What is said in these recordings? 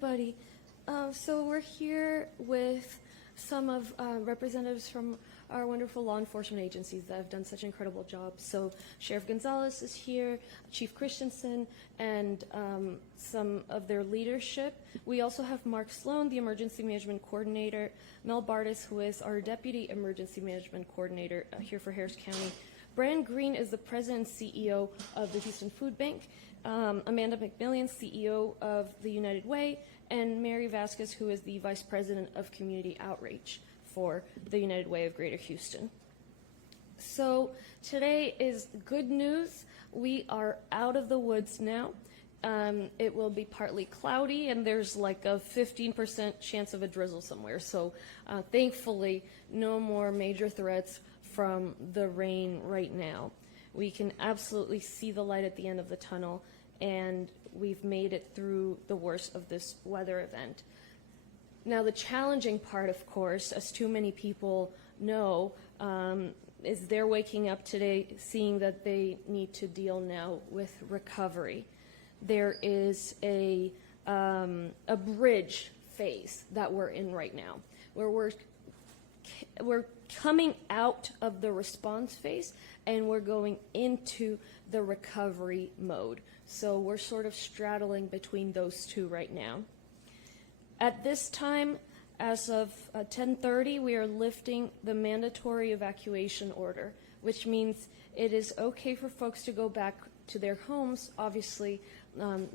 everybody. So we're here with some of representatives from our wonderful law enforcement agencies that have done such an incredible job. So Sheriff Gonzalez is here, Chief Christensen, and some of their leadership. We also have Mark Sloan, the Emergency Management Coordinator, Mel Bardis, who is our Deputy Emergency Management Coordinator here for Harris County. Brian Green is the President and CEO of the Houston Food Bank, Amanda McMillian, CEO of the United Way, and Mary Vasquez, who is the Vice President of Community Outreach for the United Way of Greater Houston. So today is good news. We are out of the woods now. It will be partly cloudy, and there's like a 15% chance of a drizzle somewhere. So thankfully, no more major threats from the rain right now. We can absolutely see the light at the end of the tunnel, and we've made it through the worst of this weather event. Now, the challenging part, of course, as too many people know, is they're waking up today seeing that they need to deal now with recovery. There is a bridge phase that we're in right now, where we're coming out of the response phase and we're going into the recovery mode. So we're sort of straddling between those two right now. At this time, as of 10:30, we are lifting the mandatory evacuation order, which means it is okay for folks to go back to their homes, obviously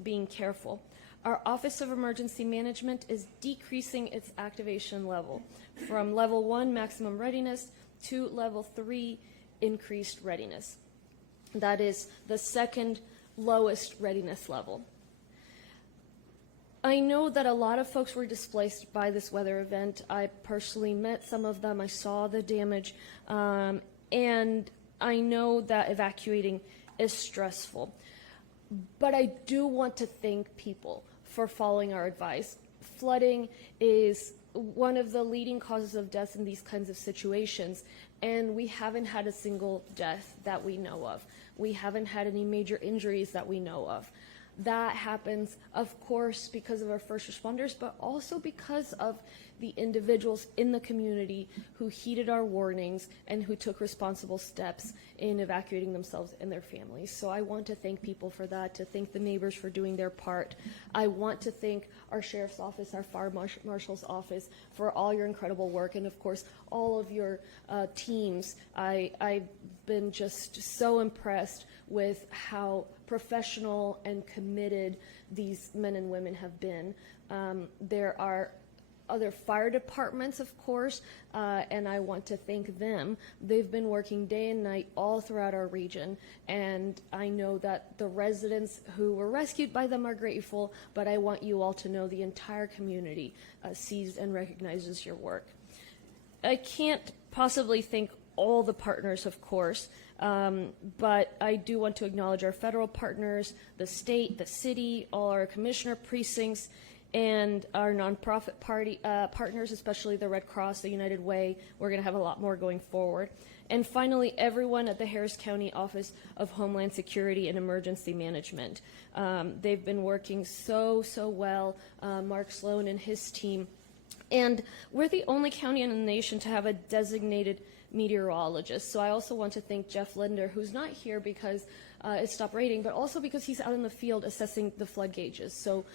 being careful. Our Office of Emergency Management is decreasing its activation level from level 1, maximum readiness, to level 3, increased readiness. That is the second lowest readiness level. I know that a lot of folks were displaced by this weather event. I personally met some of them. I saw the damage. And I know that evacuating is stressful. But I do want to thank people for following our advice. Flooding is one of the leading causes of deaths in these kinds of situations, and we haven't had a single death that we know of. We haven't had any major injuries that we know of. That happens, of course, because of our first responders, but also because of the individuals in the community who heeded our warnings and who took responsible steps in evacuating themselves and their families. So I want to thank people for that, to thank the neighbors for doing their part. I want to thank our sheriff's office, our fire marshal's office for all your incredible work, and of course, all of your teams. I've been just so impressed with how professional and committed these men and women have been. There are other fire departments, of course, and I want to thank them. They've been working day and night all throughout our region, and I know that the residents who were rescued by them are grateful, but I want you all to know the entire community sees and recognizes your work. I can't possibly thank all the partners, of course, but I do want to acknowledge our federal partners, the state, the city, all our commissioner precincts, and our nonprofit partners, especially the Red Cross, the United Way. We're going to have a lot more going forward. And finally, everyone at the Harris County Office of Homeland Security and Emergency Management. They've been working so well, Mark Sloan and his team. And we're the only county in the nation to have a designated meteorologist. So I also want to thank Jeff Linder, who's not here because it stopped raining, but also because he's out in the field assessing the flood gauges. So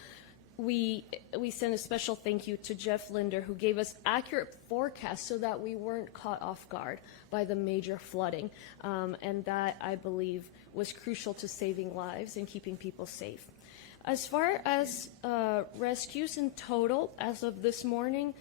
we send a special thank you to Jeff Linder, who gave us accurate forecasts so that we weren't caught off guard by the major flooding. And that, I believe, was crucial to saving lives and keeping people safe. As far as rescues in total, as of this morning,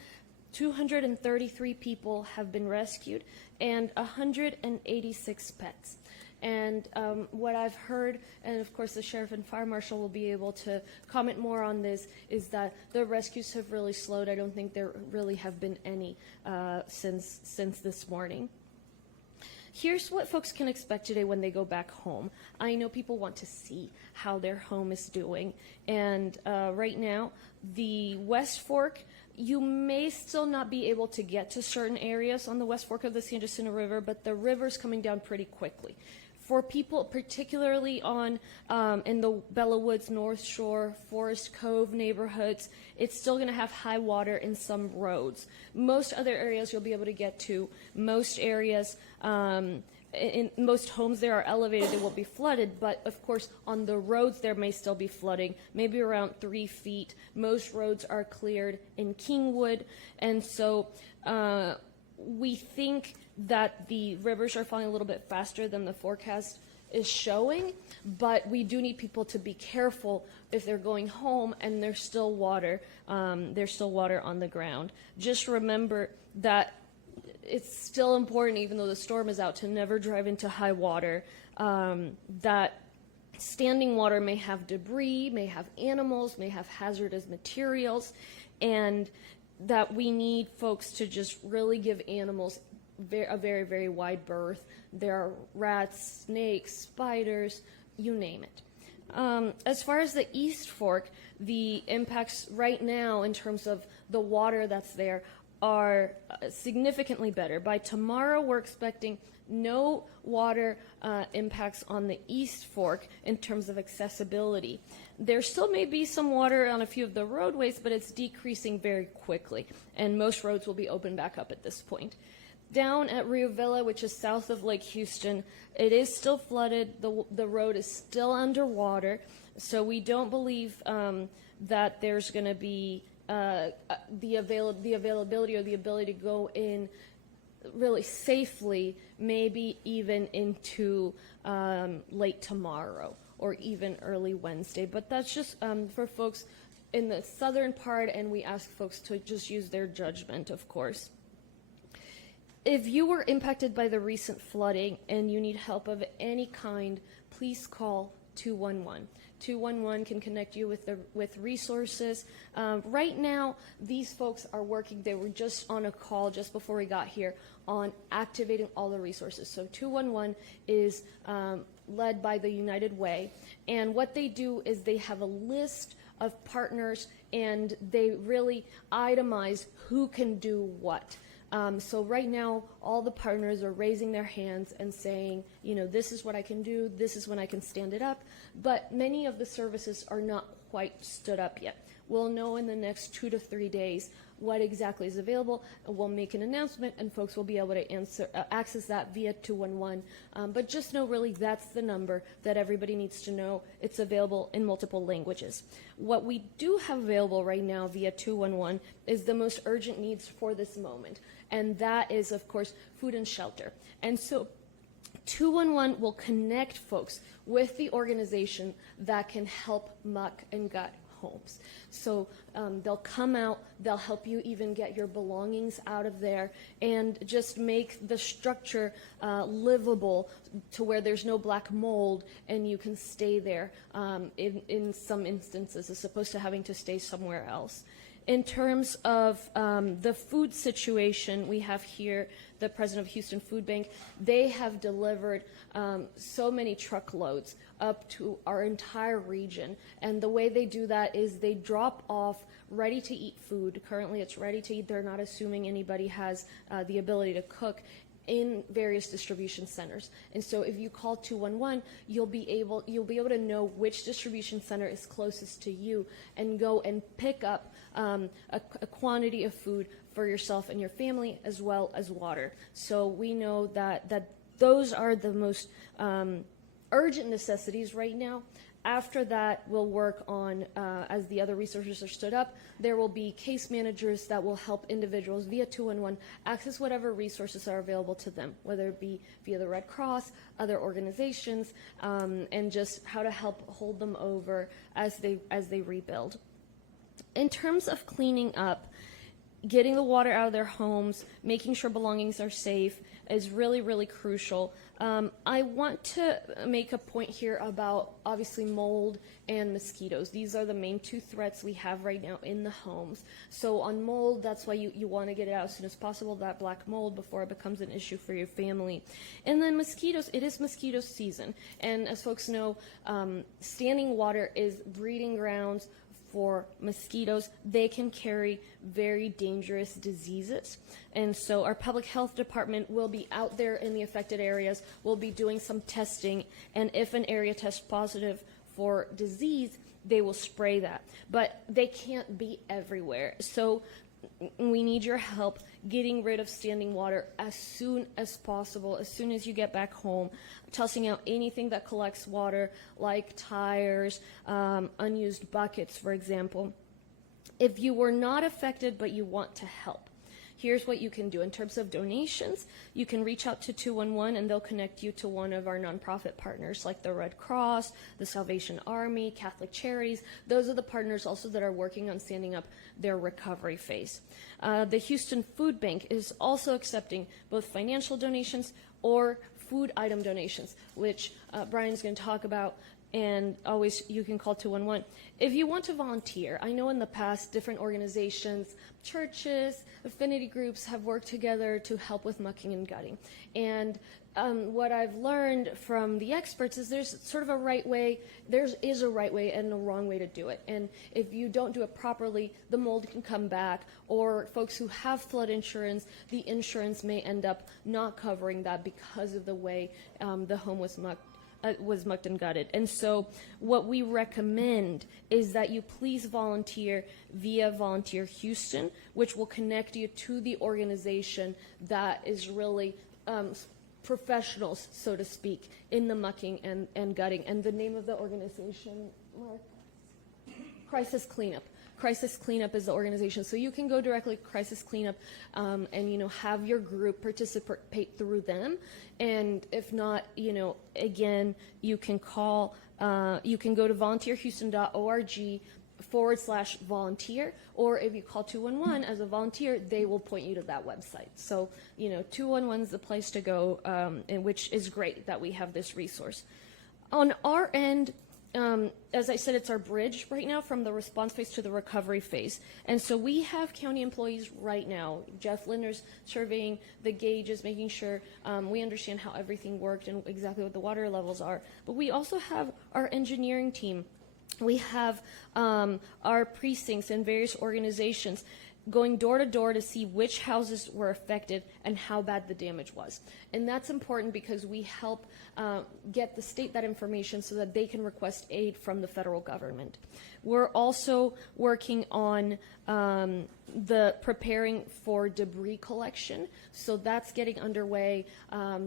233 people have been rescued and 186 pets. And what I've heard, and of course the sheriff and fire marshal will be able to comment more on this, is that the rescues have really slowed. I don't think there really have been any since this morning. Here's what folks can expect today when they go back home. I know people want to see how their home is doing. And right now, the West Fork, you may still not be able to get to certain areas on the West Fork of the San Jacinto River, but the river's coming down pretty quickly. For people, particularly on in the Bella Woods, North Shore, Forest Cove neighborhoods, it's still going to have high water in some roads. Most other areas you'll be able to get to. Most areas, in most homes there are elevated, they will be flooded, but of course on the roads there may still be flooding, maybe around 3 feet. Most roads are cleared in Kingwood, and so we think that the rivers are falling a little bit faster than the forecast is showing, but we do need people to be careful if they're going home and there's still water on the ground. Just remember that it's still important, even though the storm is out, to never drive into high water. That standing water may have debris, may have animals, may have hazardous materials, and that we need folks to just really give animals a very, very wide berth. There are rats, snakes, spiders, you name it. As far as the East Fork, the impacts right now in terms of the water that's there are significantly better. By tomorrow, we're expecting no water impacts on the East Fork in terms of accessibility. There still may be some water on a few of the roadways, but it's decreasing very quickly, and most roads will be opened back up at this point. Down at Rio Villa, which is south of Lake Houston, it is still flooded. The road is still underwater, so we don't believe that there's going to be the availability or the ability to go in really safely, maybe even into late tomorrow or even early Wednesday. But that's just for folks in the southern part, and we ask folks to just use their judgment, of course. If you were impacted by the recent flooding and you need help of any kind, please call 211. 211 can connect you with resources. Right now, these folks are working. They were just on a call just before we got here on activating all the resources. So 211 is led by the United Way, and what they do is they have a list of partners, and they really itemize who can do what. So right now, all the partners are raising their hands and saying, you know, this is what I can do, this is when I can stand it up, but many of the services are not quite stood up yet. We'll know in the next 2 to 3 days what exactly is available, and we'll make an announcement, and folks will be able to access that via 211. But just know, really, that's the number that everybody needs to know. It's available in multiple languages. What we do have available right now via 211 is the most urgent needs for this moment, and that is, of course, food and shelter. And so 211 will connect folks with the organization that can help muck and gut homes. So they'll come out, they'll help you even get your belongings out of there and just make the structure livable to where there's no black mold and you can stay there in some instances as opposed to having to stay somewhere else. In terms of the food situation, we have here the president of Houston Food Bank. They have delivered so many truckloads up to our entire region. And the way they do that is they drop off ready-to-eat food. Currently, it's ready to eat. They're not assuming anybody has the ability to cook in various distribution centers. And so if you call 211, you'll be able to know which distribution center is closest to you and go and pick up a quantity of food for yourself and your family, as well as water. So we know that those are the most urgent necessities right now. After that, we'll work on, as the other resources are stood up, there will be case managers that will help individuals via 211 access whatever resources are available to them, whether it be via the Red Cross, other organizations, and just how to help hold them over as they rebuild. In terms of cleaning up, getting the water out of their homes, making sure belongings are safe is really, really crucial. I want to make a point here about, obviously, mold and mosquitoes. These are the main two threats we have right now in the homes. So on mold, that's why you want to get it out as soon as possible, that black mold, before it becomes an issue for your family. And then mosquitoes, it is mosquito season. And as folks know, standing water is breeding grounds for mosquitoes. They can carry very dangerous diseases. And so our public health department will be out there in the affected areas. We'll be doing some testing. And if an area tests positive for disease, they will spray that. But they can't be everywhere. So we need your help getting rid of standing water as soon as possible, as soon as you get back home, tossing out anything that collects water, like tires, unused buckets, for example. If you were not affected but you want to help, here's what you can do. In terms of donations, you can reach out to 211 and they'll connect you to one of our nonprofit partners like the Red Cross, the Salvation Army, Catholic Charities. Those are the partners also that are working on standing up their recovery phase. The Houston Food Bank is also accepting both financial donations or food item donations, which Brian's going to talk about. And always you can call 211. If you want to volunteer, I know in the past different organizations, churches, affinity groups have worked together to help with mucking and gutting. And what I've learned from the experts is there's sort of a right way, there is a right way and a wrong way to do it. And if you don't do it properly, the mold can come back, or folks who have flood insurance, the insurance may end up not covering that because of the way the home was mucked and gutted. And so what we recommend is that you please volunteer via Volunteer Houston, which will connect you to the organization that is really professionals, so to speak, in the mucking and gutting. And the name of the organization, Mark? Crisis Cleanup. Crisis Cleanup is the organization. So you can go directly to Crisis Cleanup and, have your group participate through them. And if not, again, you can call, you can go to volunteerhouston.org/volunteer, or if you call 211 as a volunteer, they will point you to that website. So, 211 is the place to go, and which is great that we have this resource. On our end, as I said, it's our bridge right now from the response phase to the recovery phase. And so we have county employees right now. Jeff Linder's surveying the gauges, making sure we understand how everything worked and exactly what the water levels are. But we also have our engineering team. We have our precincts and various organizations going door to door to see which houses were affected and how bad the damage was. And that's important because we help get the state that information so that they can request aid from the federal government. We're also working on the preparing for debris collection. So that's getting underway.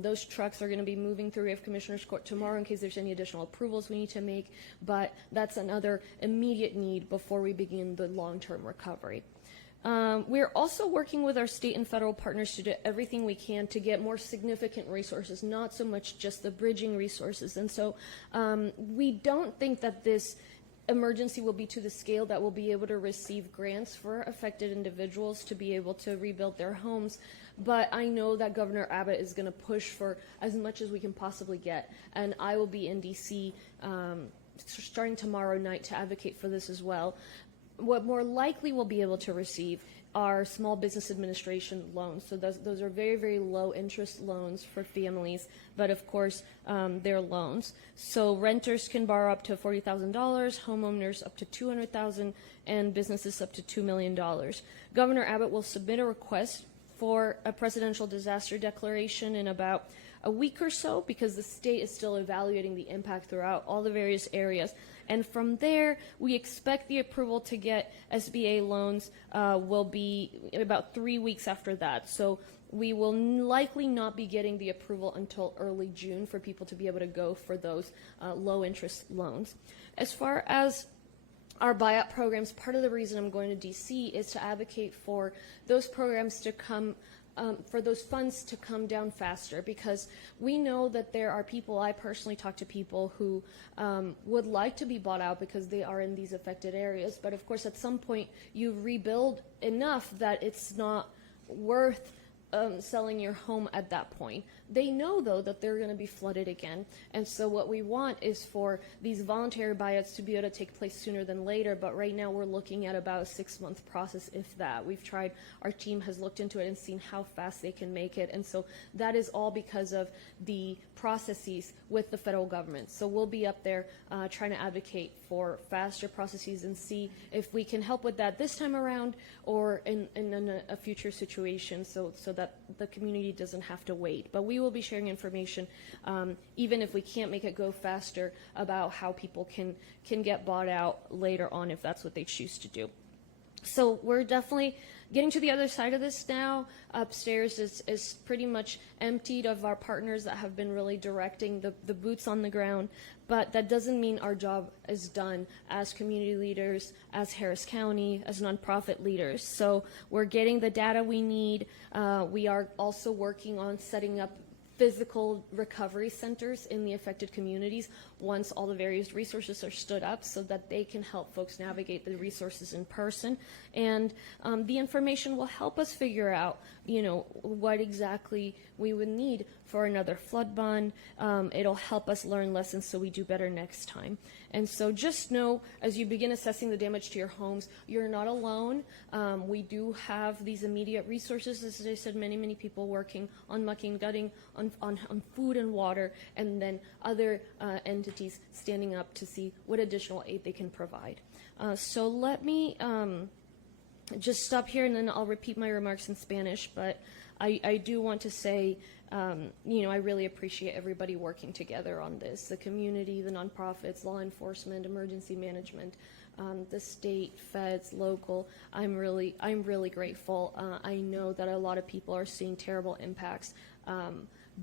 Those trucks are going to be moving through Reef Commissioner's Court tomorrow in case there's any additional approvals we need to make. But that's another immediate need before we begin the long-term recovery. We're also working with our state and federal partners to do everything we can to get more significant resources, not so much just the bridging resources. And so we don't think that this emergency will be to the scale that we'll be able to receive grants for affected individuals to be able to rebuild their homes. But I know that Governor Abbott is going to push for as much as we can possibly get. And I will be in D.C. Starting tomorrow night to advocate for this as well. What more likely we'll be able to receive are small business administration loans. So those are very, very low interest loans for families, but of course they're loans. So renters can borrow up to $40,000, homeowners up to $200,000, and businesses up to $2 million. Governor Abbott will submit a request for a presidential disaster declaration in about a week or so because the state is still evaluating the impact throughout all the various areas. And from there, we expect the approval to get SBA loans will be about 3 weeks after that. So we will likely not be getting the approval until early June for people to be able to go for those low interest loans. As far as our buyout programs, part of the reason I'm going to D.C. is to advocate for those programs to come for those funds to come down faster, because we know that there are people, I personally talk to people who would like to be bought out because they are in these affected areas, but of course at some point you rebuild enough that it's not worth selling your home at that point. They know, though, that they're going to be flooded again. And so what we want is for these voluntary buyouts to be able to take place sooner than later. But right now we're looking at about a 6-month process, if that. We've tried, our team has looked into it and seen how fast they can make it. And so that is all because of the processes with the federal government. So we'll be up there trying to advocate for faster processes and see if we can help with that this time around or in a future situation so that the community doesn't have to wait. But we will be sharing information, even if we can't make it go faster, about how people can get bought out later on if that's what they choose to do. So we're definitely getting to the other side of this now. Upstairs is pretty much emptied of our partners that have been really directing the boots on the ground. But that doesn't mean our job is done as community leaders, as Harris County, as nonprofit leaders. So we're getting the data we need. We are also working on setting up physical recovery centers in the affected communities once all the various resources are stood up so that they can help folks navigate the resources in person. And the information will help us figure out, what exactly we would need for another flood bond. It'll help us learn lessons so we do better next time. And so just know, as you begin assessing the damage to your homes, you're not alone. We do have these immediate resources, as I said, many people working on mucking, gutting, on food and water, and then other entities standing up to see what additional aid they can provide. So let me just stop here, and then I'll repeat my remarks in Spanish, but I do want to say, I really appreciate everybody working together on this, the community, the nonprofits, law enforcement, emergency management, the state, feds, local. I'm really grateful. I know that a lot of people are seeing terrible impacts,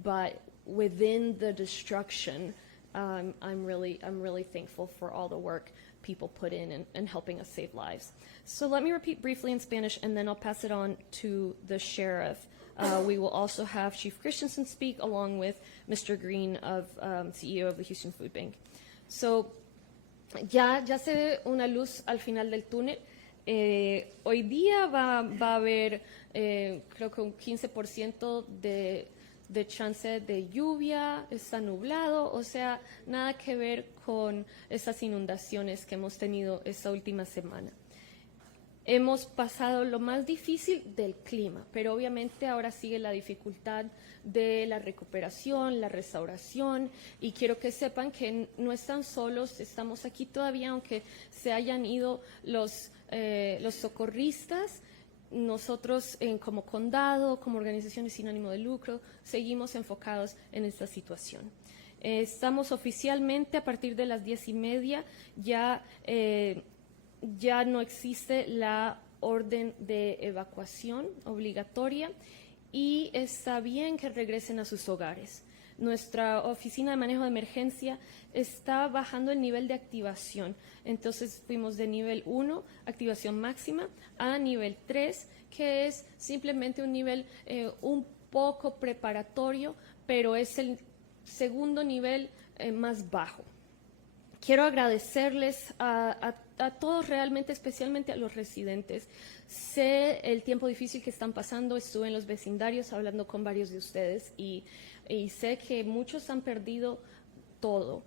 but within the destruction, I'm really thankful for all the work people put in and helping us save lives. So let me repeat briefly in Spanish, and then I'll pass it on to the sheriff. We will also have Chief Christensen speak, along with Mr. Green, CEO of the Houston Food Bank. So ya se ve una luz al final del túnel. Hoy día va a haber, creo que un 15% de chance de lluvia, está nublado, o sea, nada que ver con esas inundaciones que hemos tenido esta última semana. Hemos pasado lo más difícil del clima, pero obviamente ahora sigue la dificultad de la recuperación, la restauración, y quiero que sepan que no están solos, estamos aquí todavía, aunque se hayan ido los socorristas. Nosotros como condado, como organizaciones sin ánimo de lucro, seguimos enfocados en esta situación. Estamos oficialmente a partir de las 10:30, ya no existe la orden de evacuación obligatoria y está bien que regresen a sus hogares. Nuestra oficina de manejo de emergencia está bajando el nivel de activación. Entonces fuimos de nivel 1, activación máxima, a nivel 3, que es simplemente un nivel un poco preparatorio, pero es el segundo nivel más bajo. Quiero agradecerles a todos realmente, especialmente a los residentes. Sé el tiempo difícil que están pasando, estuve en los vecindarios hablando con varios de ustedes y sé que muchos han perdido todo,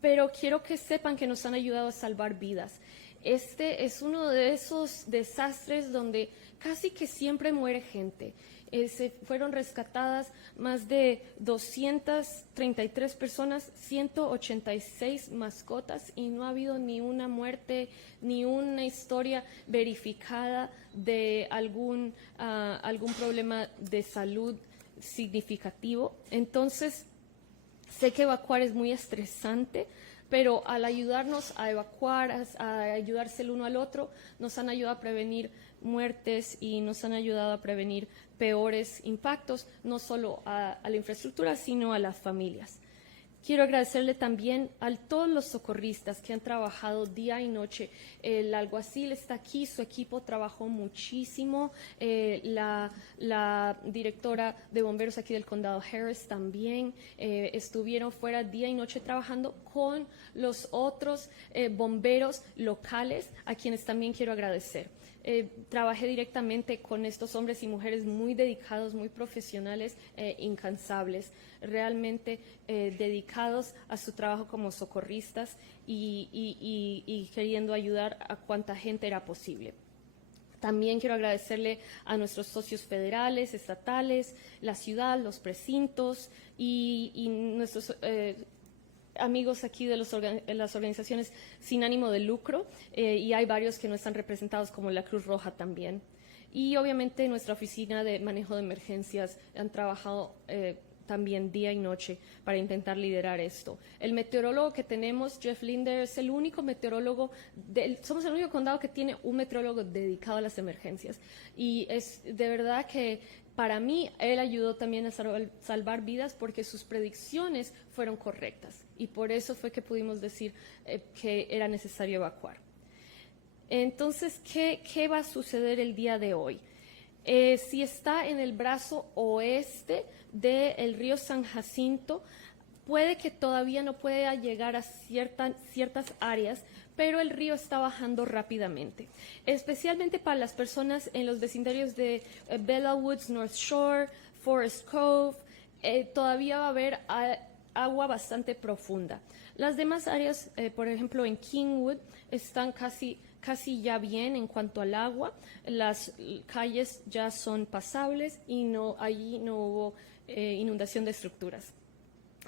pero quiero que sepan que nos han ayudado a salvar vidas. Este es uno de esos desastres donde casi que siempre muere gente. Se fueron rescatadas más de 233 personas, 186 mascotas, y no ha habido ni una muerte, ni una historia verificada de algún problema de salud significativo. Entonces, sé que evacuar es muy estresante, pero al ayudarnos a evacuar, a ayudarse el uno al otro, nos han ayudado a prevenir muertes y nos han ayudado a prevenir peores impactos, no solo a la infraestructura, sino a las familias. Quiero agradecerle también a todos los socorristas que han trabajado día y noche. El alguacil está aquí, su equipo trabajó muchísimo. La directora de bomberos aquí del condado Harris también estuvieron fuera día y noche trabajando con los otros bomberos locales, a quienes también quiero agradecer. Trabajé directamente con estos hombres y mujeres muy dedicados, muy profesionales, incansables, realmente dedicados a su trabajo como socorristas y queriendo ayudar a cuanta gente era posible. También quiero agradecerle a nuestros socios federales, estatales, la ciudad, los precintos y nuestros amigos aquí de las organizaciones sin ánimo de lucro, y hay varios que no están representados, como la Cruz Roja también. Y obviamente nuestra oficina de manejo de emergencias han trabajado también día y noche para intentar liderar esto. El meteorólogo que tenemos, Jeff Linder, es el único meteorólogo, somos el único condado que tiene un meteorólogo dedicado a las emergencias. Y es de verdad que para mí, él ayudó también a salvar vidas porque sus predicciones fueron correctas y por eso fue que pudimos decir que era necesario evacuar. Entonces, ¿qué va a suceder el día de hoy? Si está en el brazo oeste del río San Jacinto, puede que todavía no pueda llegar a ciertas áreas, pero el río está bajando rápidamente, especialmente para las personas en los vecindarios de Bella Woods, North Shore, Forest Cove. Todavía va a haber agua bastante profunda. Las demás áreas, por ejemplo en Kingwood, están casi ya bien en cuanto al agua. Las calles ya son pasables y allí no hubo inundación de estructuras.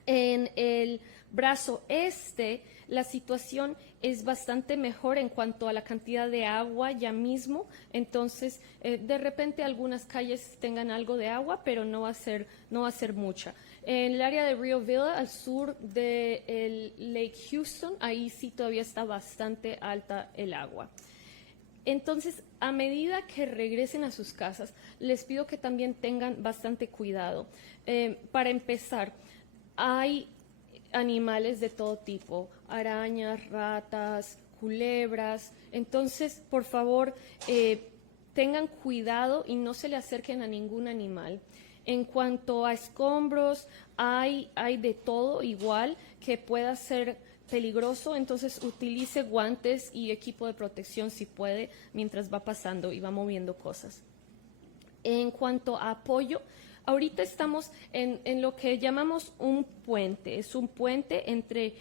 En el brazo este, la situación es bastante mejor en cuanto a la cantidad de agua ya mismo. Entonces, de repente algunas calles tengan algo de agua, pero no va a ser mucha. En el área de Rio Villa, al sur del Lake Houston, ahí sí todavía está bastante alta el agua. Entonces, a medida que regresen a sus casas, les pido que también tengan bastante cuidado. Para empezar, hay animales de todo tipo, arañas, ratas, culebras. Entonces, por favor, tengan cuidado y no se le acerquen a ningún animal. En cuanto a escombros, hay de todo igual que pueda ser peligroso, entonces utilice guantes y equipo de protección si puede mientras va pasando y va moviendo cosas. En cuanto a apoyo, ahorita estamos en lo que llamamos un puente. Es un puente entre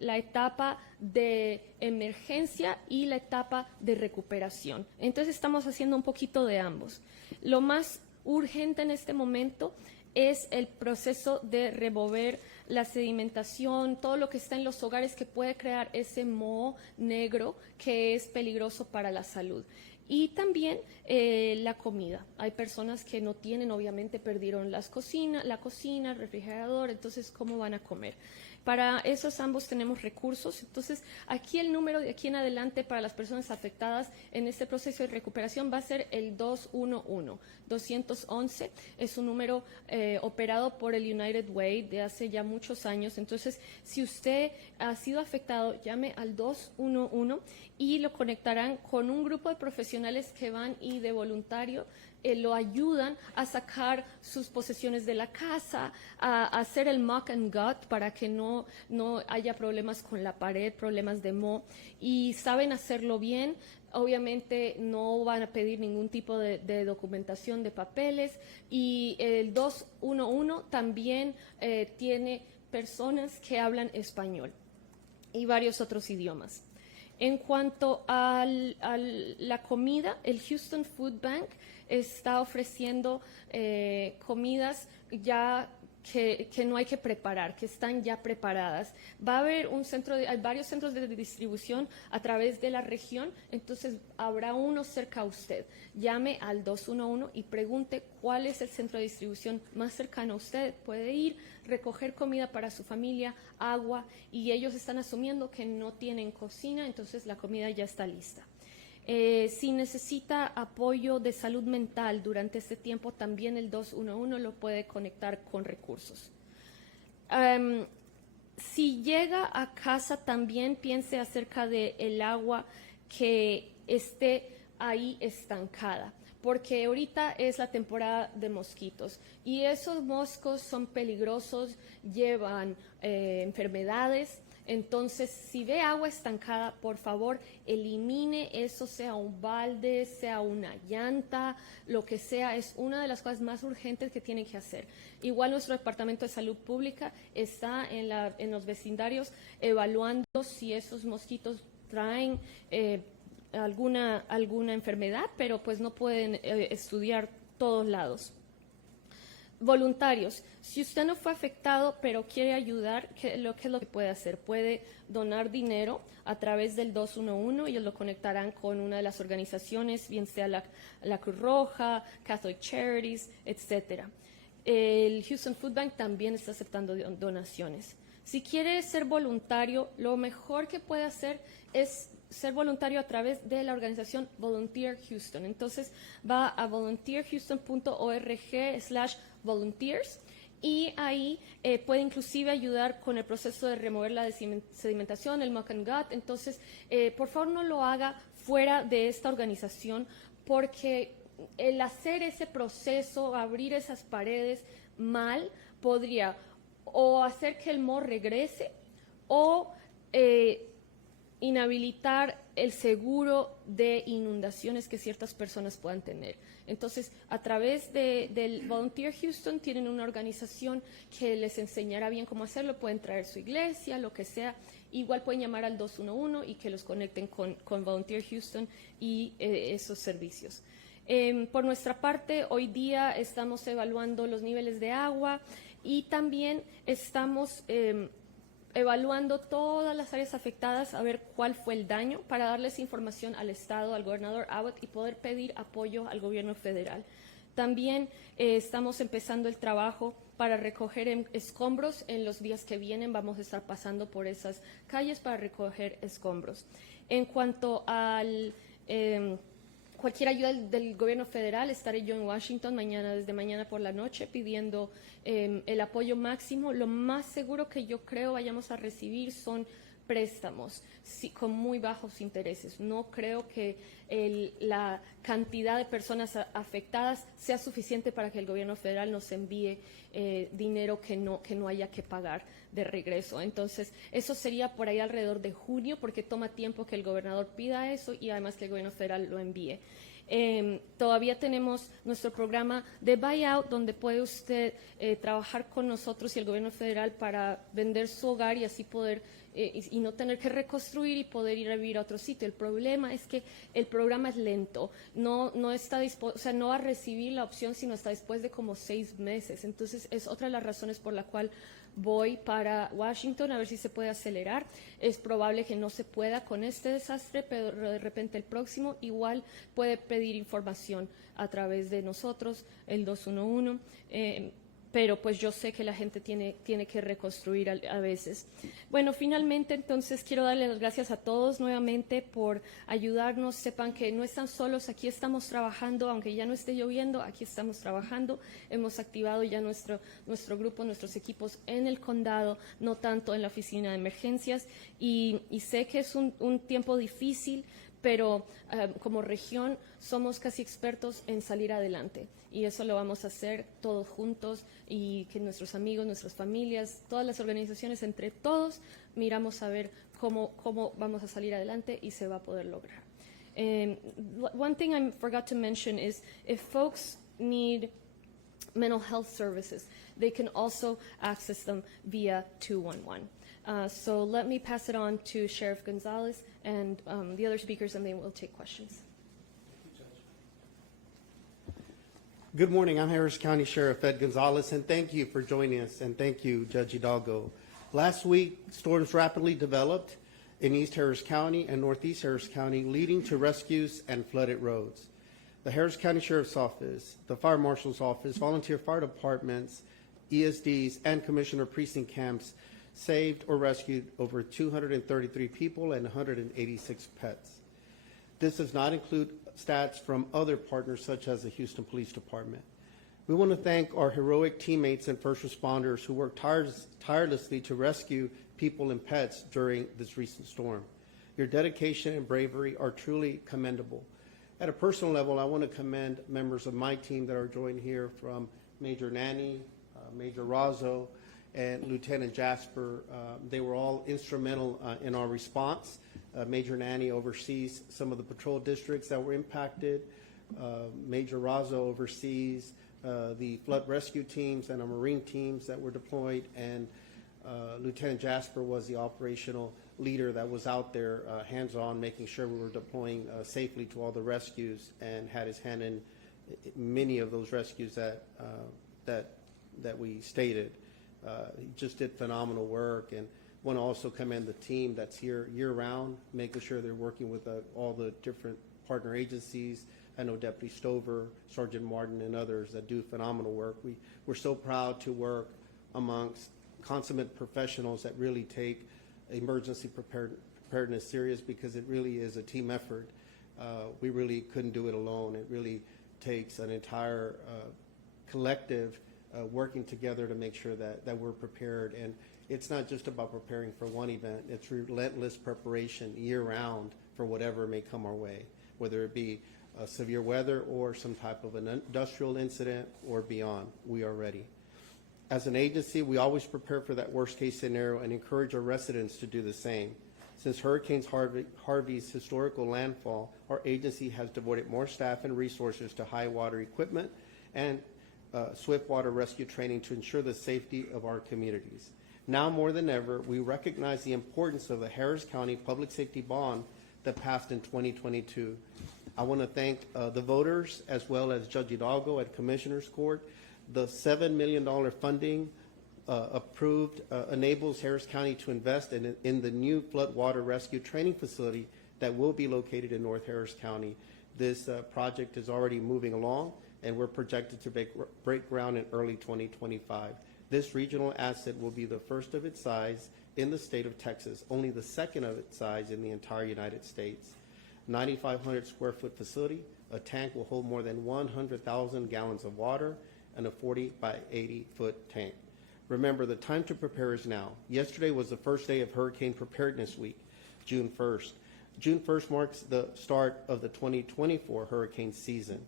la etapa de emergencia y la etapa de recuperación. Entonces estamos haciendo un poquito de ambos. Lo más urgente en este momento es el proceso de remover la sedimentación, todo lo que está en los hogares que puede crear ese moho negro que es peligroso para la salud. Y también la comida. Hay personas que no tienen, obviamente perdieron la cocina, el refrigerador, entonces ¿cómo van a comer? Para esos ambos tenemos recursos. Entonces, aquí el número de aquí en adelante para las personas afectadas en este proceso de recuperación va a ser el 211. 211 es un número operado por el United Way de hace ya muchos años. Entonces, si usted ha sido afectado, llame al 211 y lo conectarán con un grupo de profesionales que van y de voluntario lo ayudan a sacar sus posesiones de la casa, a hacer el muck and gut para que no haya problemas con la pared, problemas de moho, y saben hacerlo bien. Obviamente no van a pedir ningún tipo de documentación de papeles, y el 211 también tiene personas que hablan español y varios otros idiomas. En cuanto a la comida, el Houston Food Bank está ofreciendo comidas ya que no hay que preparar, que están ya preparadas. Va a haber hay varios centros de distribución a través de la región, entonces habrá uno cerca a usted. Llame al 211 y pregunte cuál es el centro de distribución más cercano a usted. Puede ir, recoger comida para su familia, agua, y ellos están asumiendo que no tienen cocina, entonces la comida ya está lista. Si necesita apoyo de salud mental durante este tiempo, también el 211 lo puede conectar con recursos. Si llega a casa, también piense acerca del agua que esté ahí estancada, porque ahorita es la temporada de mosquitos y esos moscos son peligrosos, llevan enfermedades. Entonces, si ve agua estancada, por favor, elimine eso, sea un balde, sea una llanta, lo que sea. Es una de las cosas más urgentes que tienen que hacer. Igual nuestro Departamento de Salud Pública está en los vecindarios evaluando si esos mosquitos traen alguna enfermedad, pero pues no pueden estudiar todos lados. Voluntarios. Si usted no fue afectado pero quiere ayudar, ¿qué es lo que puede hacer? Puede donar dinero a través del 211, ellos lo conectarán con una de las organizaciones, bien sea la Cruz Roja, Catholic Charities, etc. El Houston Food Bank también está aceptando donaciones. Si quiere ser voluntario, lo mejor que puede hacer es ser voluntario a través de la organización Volunteer Houston. Entonces va a volunteerhouston.org/volunteers y ahí puede inclusive ayudar con el proceso de remover la sedimentación, el muck and gut. Entonces, por favor, no lo haga fuera de esta organización, porque el hacer ese proceso, abrir esas paredes mal, podría o hacer que el moho regrese o inhabilitar el seguro de inundaciones que ciertas personas puedan tener. Entonces, a través del Volunteer Houston tienen una organización que les enseñará bien cómo hacerlo. Pueden traer su iglesia, lo que sea. Igual pueden llamar al 211 y que los conecten con Volunteer Houston y esos servicios. Por nuestra parte, hoy día estamos evaluando los niveles de agua y también estamos evaluando todas las áreas afectadas, a ver cuál fue el daño, para darles información al Estado, al gobernador Abbott, y poder pedir apoyo al gobierno federal. También estamos empezando el trabajo para recoger escombros. En los días que vienen vamos a estar pasando por esas calles para recoger escombros. En cuanto al cualquier ayuda del gobierno federal, estaré yo en Washington desde mañana por la noche, pidiendo el apoyo máximo. Lo más seguro que yo creo vayamos a recibir son préstamos con muy bajos intereses. No creo que la cantidad de personas afectadas sea suficiente para que el gobierno federal nos envíe dinero que no haya que pagar de regreso. Entonces, eso sería por ahí alrededor de junio, porque toma tiempo que el gobernador pida eso y además que el gobierno federal lo envíe. Todavía tenemos nuestro programa de buyout, donde puede usted trabajar con nosotros y el gobierno federal para vender su hogar y así poder y no tener que reconstruir y poder ir a vivir a otro sitio. El problema es que el programa es lento, no está no va a recibir la opción sino hasta después de como 6 meses. Entonces es otra de las razones por la cual voy para Washington a ver si se puede acelerar. Es probable que no se pueda con este desastre, pero de repente el próximo igual puede pedir información a través de nosotros, el 211. Pero pues yo sé que la gente tiene que reconstruir a veces. Bueno, finalmente entonces quiero darle las gracias a todos nuevamente por ayudarnos. Sepan que no están solos, aquí estamos trabajando, aunque ya no esté lloviendo, aquí estamos trabajando. Hemos activado ya nuestro grupo, nuestros equipos en el condado, no tanto en la oficina de emergencias. Y sé que es un tiempo difícil, pero como región somos casi expertos en salir adelante y eso lo vamos a hacer todos juntos y que nuestros amigos, nuestras familias, todas las organizaciones, entre todos, miramos a ver cómo vamos a salir adelante y se va a poder lograr. One thing I forgot to mention is if folks need mental health services, they can also access them via 211. So let me pass it on to Sheriff Gonzalez and the other speakers, and they will take questions. Good morning. I'm Harris County Sheriff Ed Gonzalez, and thank you for joining us, and thank you, Judge Hidalgo. Last week, storms rapidly developed in East Harris County and Northeast Harris County, leading to rescues and flooded roads. The Harris County Sheriff's Office, the Fire Marshal's Office, volunteer fire departments, ESDs, and Commissioner precinct camps saved or rescued over 233 people and 186 pets. This does not include stats from other partners such as the Houston Police Department. We want to thank our heroic teammates and first responders who worked tirelessly to rescue people and pets during this recent storm. Your dedication and bravery are truly commendable. At a personal level, I want to commend members of my team that are joined here, from Major Nanny, Major Razzo, and Lieutenant Jasper. They were all instrumental in our response. Major Nanny oversees some of the patrol districts that were impacted. Major Razzo oversees the flood rescue teams and our Marine teams that were deployed, and Lieutenant Jasper was the operational leader that was out there hands-on, making sure we were deploying safely to all the rescues, and had his hand in many of those rescues that we stated. He just did phenomenal work, and want to also commend the team that's here year-round, making sure they're working with all the different partner agencies. I know Deputy Stover, Sergeant Martin, and others that do phenomenal work. We're so proud to work amongst consummate professionals that really take emergency preparedness serious, because it really is a team effort. We really couldn't do it alone. It really takes an entire collective working together to make sure that we're prepared. And it's not just about preparing for one event. It's relentless preparation year-round for whatever may come our way, whether it be severe weather or some type of an industrial incident or beyond. We are ready. As an agency, we always prepare for that worst-case scenario and encourage our residents to do the same. Since Hurricane Harvey's historical landfall, our agency has devoted more staff and resources to high water equipment and swift water rescue training to ensure the safety of our communities. Now more than ever, we recognize the importance of the Harris County Public Safety Bond that passed in 2022. I want to thank the voters, as well as Judge Hidalgo at Commissioner's Court. The $7 million funding approved enables Harris County to invest in the new flood water rescue training facility that will be located in North Harris County. This project is already moving along, and we're projected to break ground in early 2025. This regional asset will be the first of its size in the state of Texas, only the second of its size in the entire United States. 9,500 square foot facility, a tank will hold more than 100,000 gallons of water, and a 40 by 80 foot tank. Remember, the time to prepare is now. Yesterday was the first day of Hurricane Preparedness Week, June 1st. June 1st marks the start of the 2024 hurricane season.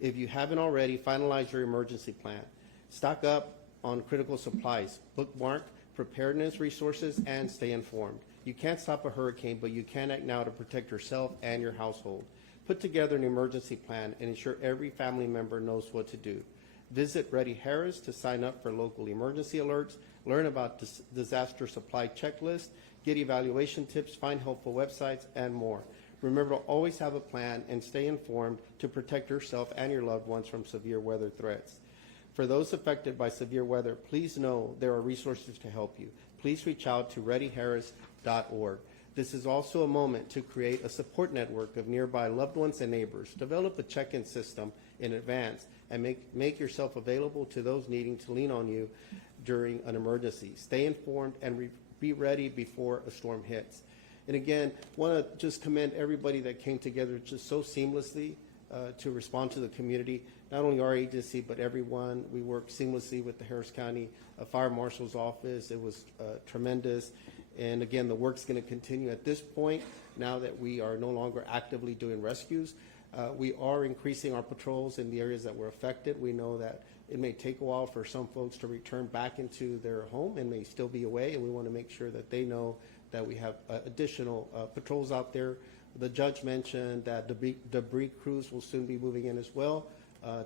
If you haven't already, finalize your emergency plan. Stock up on critical supplies, bookmark preparedness resources, and stay informed. You can't stop a hurricane, but you can act now to protect yourself and your household. Put together an emergency plan and ensure every family member knows what to do. Visit Ready Harris to sign up for local emergency alerts, learn about disaster supply checklist, get evaluation tips, find helpful websites, and more. Remember to always have a plan and stay informed to protect yourself and your loved ones from severe weather threats. For those affected by severe weather, please know there are resources to help you. Please reach out to readyharris.org. This is also a moment to create a support network of nearby loved ones and neighbors. Develop a check-in system in advance and make yourself available to those needing to lean on you during an emergency. Stay informed and be ready before a storm hits. And again, want to just commend everybody that came together just so seamlessly to respond to the community. Not only our agency, but everyone. We worked seamlessly with the Harris County Fire Marshal's office. It was tremendous. And again, the work's going to continue at this point, now that we are no longer actively doing rescues. We are increasing our patrols in the areas that were affected. We know that it may take a while for some folks to return back into their home and may still be away, and we want to make sure that they know that we have additional patrols out there. The judge mentioned that debris crews will soon be moving in as well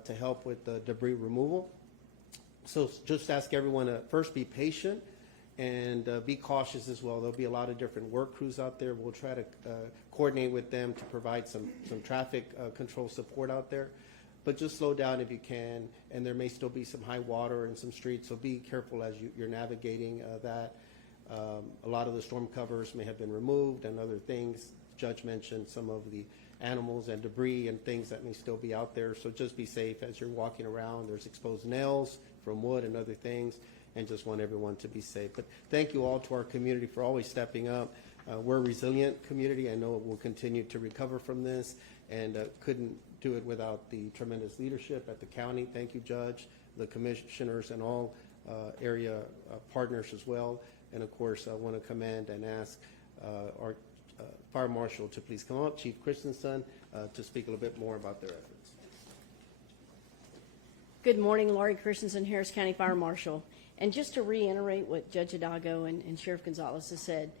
to help with the debris removal. So just ask everyone to first be patient and be cautious as well. There'll be a lot of different work crews out there. We'll try to coordinate with them to provide some traffic control support out there. But just slow down if you can, and there may still be some high water in some streets, so be careful as you're navigating that. A lot of the storm covers may have been removed and other things. Judge mentioned some of the animals and debris and things that may still be out there, so just be safe as you're walking around. There's exposed nails from wood and other things, and just want everyone to be safe. But thank you all to our community for always stepping up. We're a resilient community. I know we'll continue to recover from this, and couldn't do it without the tremendous leadership at the county. Thank you, Judge, the commissioners, and all area partners as well. And of course, I want to commend and ask our Fire Marshal to please come up, Chief Christensen, to speak a little bit more about their efforts. Good morning, Laurie Christensen, Harris County Fire Marshal. And just to reiterate what Judge Hidalgo and Sheriff Gonzalez has said,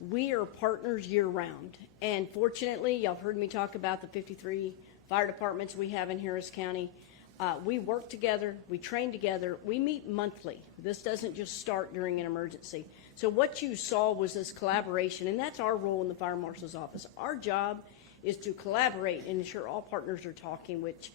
we are partners year-round. And fortunately, y'all heard me talk about the 53 fire departments we have in Harris County. We work together, we train together, we meet monthly. This doesn't just start during an emergency. So what you saw was this collaboration, and that's our role in the Fire Marshal's office. Our job is to collaborate and ensure all partners are talking, which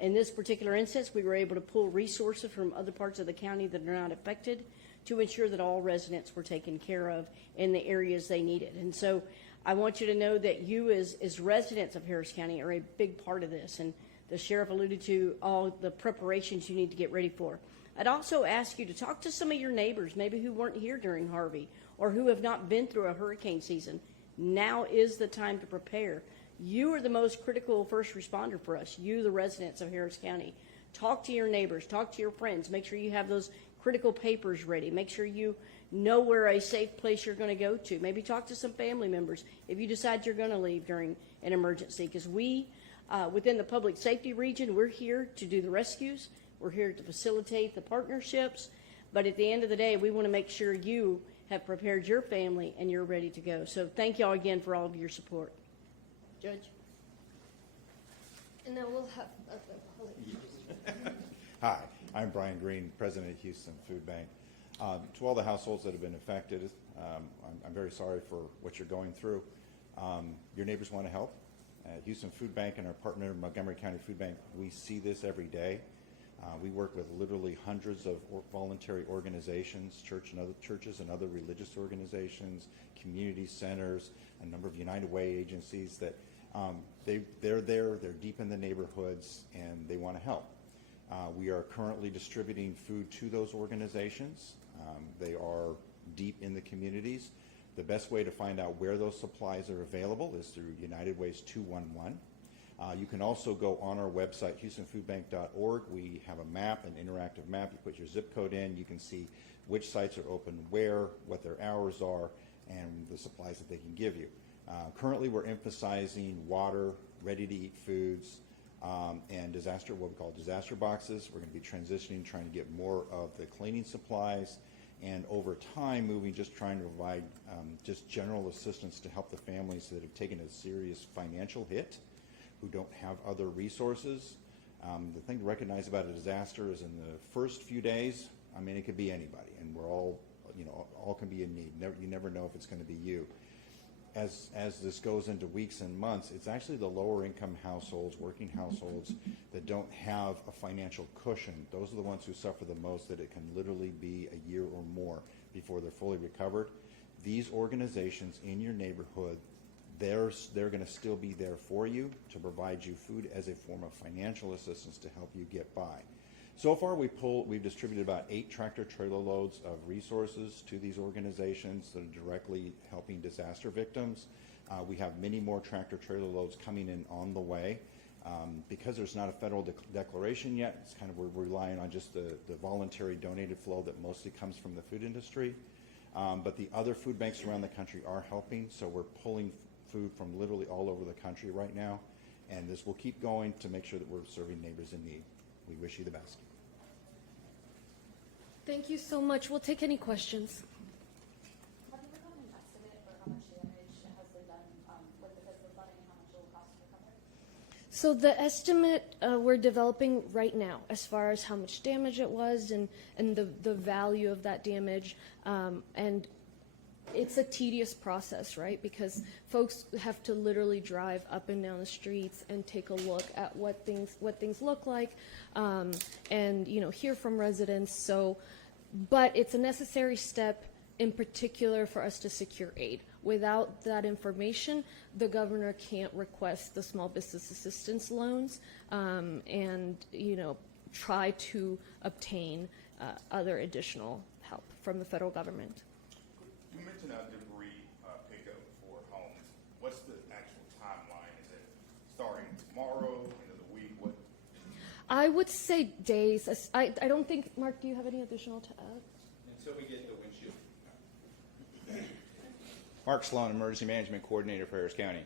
in this particular instance, we were able to pull resources from other parts of the county that are not affected to ensure that all residents were taken care of in the areas they needed. And so I want you to know that you as residents of Harris County are a big part of this. And the sheriff alluded to all the preparations you need to get ready for. I'd also ask you to talk to some of your neighbors, maybe who weren't here during Harvey or who have not been through a hurricane season. Now is the time to prepare. You are the most critical first responder for us, you, the residents of Harris County. Talk to your neighbors, talk to your friends, make sure you have those critical papers ready, make sure you know where a safe place you're going to go to. Maybe talk to some family members if you decide you're going to leave during an emergency, because we, within the public safety region, we're here to do the rescues, we're here to facilitate the partnerships, but at the end of the day, we want to make sure you have prepared your family and you're ready to go. So thank y'all again for all of your support. Judge? And then we'll have, Hi, I'm Brian Green, President of Houston Food Bank. To all the households that have been affected, I'm very sorry for what you're going through. Your neighbors want to help. Houston Food Bank and our partner, Montgomery County Food Bank, we see this every day. We work with literally hundreds of voluntary organizations, churches and other religious organizations, community centers, a number of United Way agencies that they're there, they're deep in the neighborhoods, and they want to help. We are currently distributing food to those organizations. They are deep in the communities. The best way to find out where those supplies are available is through United Way's 211. You can also go on our website, HoustonFoodBank.org. We have a map, an interactive map. You put your zip code in, you can see which sites are open where, what their hours are, and the supplies that they can give you. Currently, we're emphasizing water, ready-to-eat foods, and what we call disaster boxes. We're going to be transitioning, trying to get more of the cleaning supplies, and over time, trying to provide just general assistance to help the families that have taken a serious financial hit, who don't have other resources. The thing to recognize about a disaster is in the first few days, it could be anybody, and we're all can be in need. You never know if it's going to be you. As this goes into weeks and months, it's actually the lower income households, working households, that don't have a financial cushion. Those are the ones who suffer the most, that it can literally be a year or more before they're fully recovered. These organizations in your neighborhood, they're going to still be there for you to provide you food as a form of financial assistance to help you get by. So far, we've distributed about 8 tractor-trailer loads of resources to these organizations that are directly helping disaster victims. We have many more tractor-trailer loads coming in on the way. Because there's not a federal declaration yet, it's we're relying on just the voluntary donated flow that mostly comes from the food industry. But the other food banks around the country are helping, so we're pulling food from literally all over the country right now, and this will keep going to make sure that we're serving neighbors in need. We wish you the best. thank you so much. We'll take any questions. Have you ever gotten an estimate for how much damage has been done because of the flooding and how much it will cost to recover? So the estimate we're developing right now, as far as how much damage it was and the value of that damage, and it's a tedious process, right? Because folks have to literally drive up and down the streets and take a look at what things look like, and hear from residents. So, but it's a necessary step, in particular, for us to secure aid. Without that information, the governor can't request the small business assistance loans, and try to obtain other additional help from the federal government. You mentioned debris pickup for homes. What's the actual timeline? Is it starting tomorrow, end of the week? What? I would say days. I don't think, Mark, do you have any additional to add? Until we get the windshield Mark Sloan, Emergency Management Coordinator for Harris County.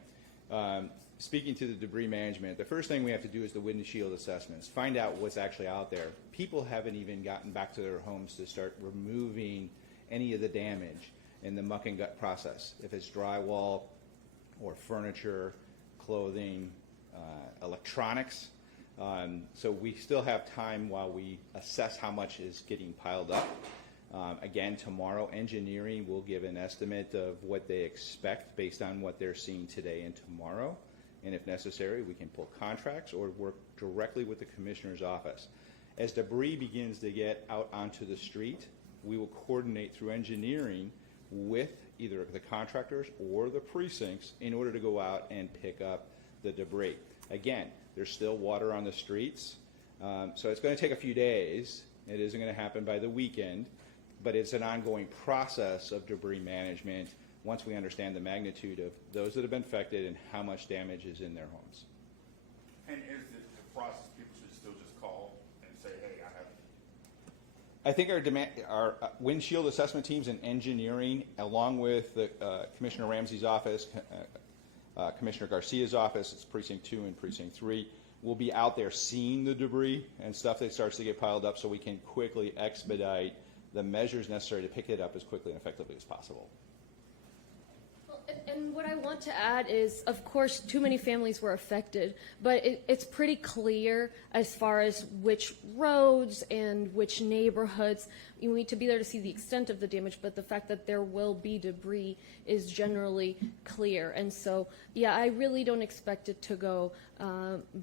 Speaking to the debris management, the first thing we have to do is the windshield assessments, find out what's actually out there. People haven't even gotten back to their homes to start removing any of the damage in the muck and gut process. If it's drywall or furniture, clothing, electronics. So we still have time while we assess how much is getting piled up. Again, tomorrow, engineering will give an estimate of what they expect based on what they're seeing today and tomorrow. And if necessary, we can pull contracts or work directly with the commissioner's office. As debris begins to get out onto the street, we will coordinate through engineering with either the contractors or the precincts in order to go out and pick up the debris. Again, there's still water on the streets, so it's going to take a few days. It isn't going to happen by the weekend, but it's an ongoing process of debris management once we understand the magnitude of those that have been affected and how much damage is in their homes. And is the process, people should still just call and say, hey, I have. I think our windshield assessment teams and engineering, along with the Commissioner Ramsey's office, Commissioner Garcia's office, it's Precinct 2 and Precinct 3, will be out there seeing the debris and stuff that starts to get piled up so we can quickly expedite the measures necessary to pick it up as quickly and effectively as possible. And what I want to add is, of course, too many families were affected, but it's pretty clear as far as which roads and which neighborhoods. You need to be there to see the extent of the damage, but the fact that there will be debris is generally clear. And so, yeah, I really don't expect it to go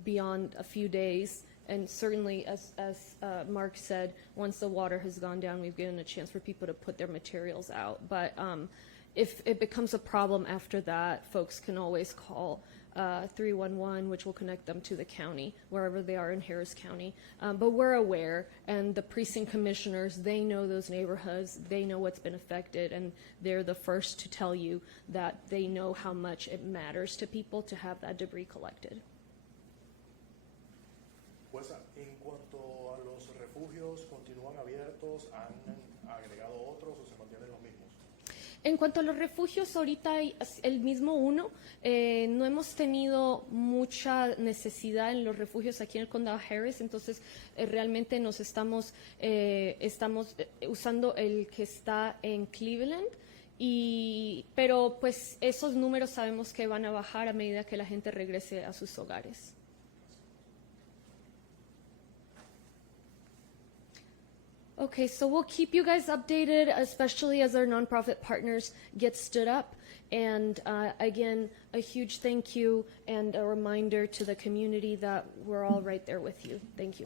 beyond a few days. And certainly, as Mark said, once the water has gone down, we've given a chance for people to put their materials out. But if it becomes a problem after that, folks can always call 311, which will connect them to the county, wherever they are in Harris County. But we're aware, and the precinct commissioners, they know those neighborhoods, they know what's been affected, and they're the first to tell you that they know how much it matters to people to have that debris collected. Pues en cuanto a los refugios, ¿continúan abiertos? ¿Han agregado otros o se mantienen los mismos? En cuanto a los refugios, ahorita hay el mismo uno. No hemos tenido mucha necesidad en los refugios aquí en el condado Harris, entonces realmente nos estamos usando el que está en Cleveland. Pero pues esos números sabemos que van a bajar a medida que la gente regrese a sus hogares. Okay, so we'll keep you guys updated, especially as our nonprofit partners get stood up. And again, a huge thank you and a reminder to the community that we're all right there with you. Thank you.